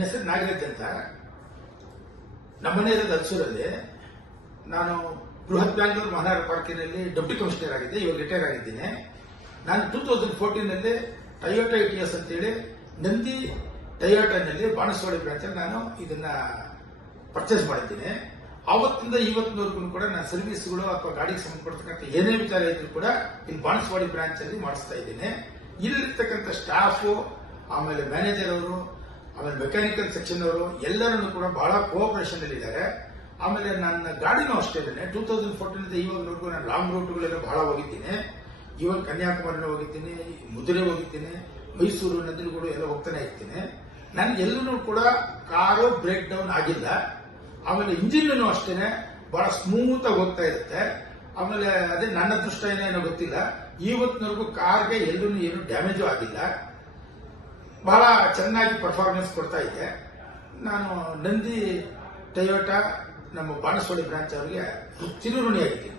ನನ್ನ ಹೆಸರು ನಾಗರಾಜ್ ಅಂತ. ನಮ್ಮನೆ ಇರೋದು ಹಲ್ಸೂರಲ್ಲಿ. ನಾನು ಬೃಹತ್ ಬ್ಯಾಂಗ್ಳೂರು ಮಹಾನಗರ ಪಾಲಿಕೆಯಲ್ಲಿ ಡೆಪ್ಟಿ ಕಮಿಷನರ್ ಆಗಿದ್ದೆ, ಇವಾಗ ರಿಟೈರ್ ಆಗಿದ್ದೀನಿ. ನಾನು 2014ನಲ್ಲಿ ಟೊಯೋಟಾ ಇಟಿಎಸ್ ಅಂತೇಳಿ ನಂದಿ ಟೊಯೋಟಾನಲ್ಲಿ ಬಾಣಸವಾಡಿ ಬ್ರಾಂಚ್ ನಾನು ಇದನ್ನ ಪರ್ಚೇಸ್ ಮಾಡಿದ್ದೀನಿ. ಆವತ್ತಿಂದ ಇವತ್ತಿನವರೆಗೂ ಕೂಡ ನಾನು ಸರ್ವಿಸ್ಗಳು ಅಥವಾ ಗಾಡಿಗೆ ಸಂಬಂಧಪಡ್ತಕ್ಕಂಥ ಏನೇ ವಿಚಾರ ಇದ್ರೂ ಕೂಡ ಇಲ್ಲಿ ಬಾಣಸವಾಡಿ ಬ್ರಾಂಚ್ ಅಲ್ಲಿ ಮಾಡಿಸ್ತಾ ಇದ್ದೀನಿ. ಇಲ್ಲಿರ್ತಕ್ಕಂಥ ಸ್ಟಾಫು, ಆಮೇಲೆ ಮ್ಯಾನೇಜರ್ ಅವರು, ಆಮೇಲೆ ಮೆಕ್ಯಾನಿಕಲ್ ಸೆಕ್ಷನ್ ಅವರು ಎಲ್ಲರನ್ನು ಕೂಡ ಬಹಳ ಕೋಆಪರೇಷನ್ ಅಲ್ಲಿ ಇದ್ದಾರೆ. ಆಮೇಲೆ ನನ್ನ ಗಾಡಿನೂ ಅಷ್ಟೇ 2014 ಇವಾಗವರೆಗೂ ನಾನು ಲಾಂಗ್ ರೂಟ್ಗಳೆಲ್ಲ ಬಹಳ ಹೋಗಿದ್ದೀನಿ. ಇವನ್ ಕನ್ಯಾಕುಮಾರಿನ ಹೋಗಿದ್ದೀನಿ, ಮಧುರೆ ಹೋಗಿದ್ದೀನಿ, ಮೈಸೂರು, ನಂಜನಗೂಡು ಎಲ್ಲ ಹೋಗ್ತಾನೆ ಇರ್ತೀನಿ. ನನಗೆ ಎಲ್ಲೂ ಕೂಡ ಕಾರು ಬ್ರೇಕ್ ಡೌನ್ ಆಗಿಲ್ಲ. ಆಮೇಲೆ ಇಂಜಿನ್ ಅಷ್ಟೇನೆ ಬಹಳ ಸ್ಮೂತ್ ಆಗಿ ಹೋಗ್ತಾ ಇರುತ್ತೆ. ಆಮೇಲೆ ಅದೇ ನನ್ನ ಅದೃಷ್ಟ ಏನೋ ಗೊತ್ತಿಲ್ಲ, ಇವತ್ತಿನವರೆಗೂ ಕಾರ್ಗೆ ಎಲ್ಲೂ ಏನು ಡ್ಯಾಮೇಜು ಆಗಿಲ್ಲ. ಬಹಳ ಚೆನ್ನಾಗಿ ಪರ್ಫಾರ್ಮೆನ್ಸ್ ಕೊಡ್ತಾ ಇದೆ. ನಾನು ನಂದಿ ಟೊಯೋಟಾ ನಮ್ಮ ಬಾಣಸವಾಡಿ ಬ್ರಾಂಚ್ ಅವರಿಗೆ ಚಿರಋಣಿಯಾಗಿದ್ದೀನಿ.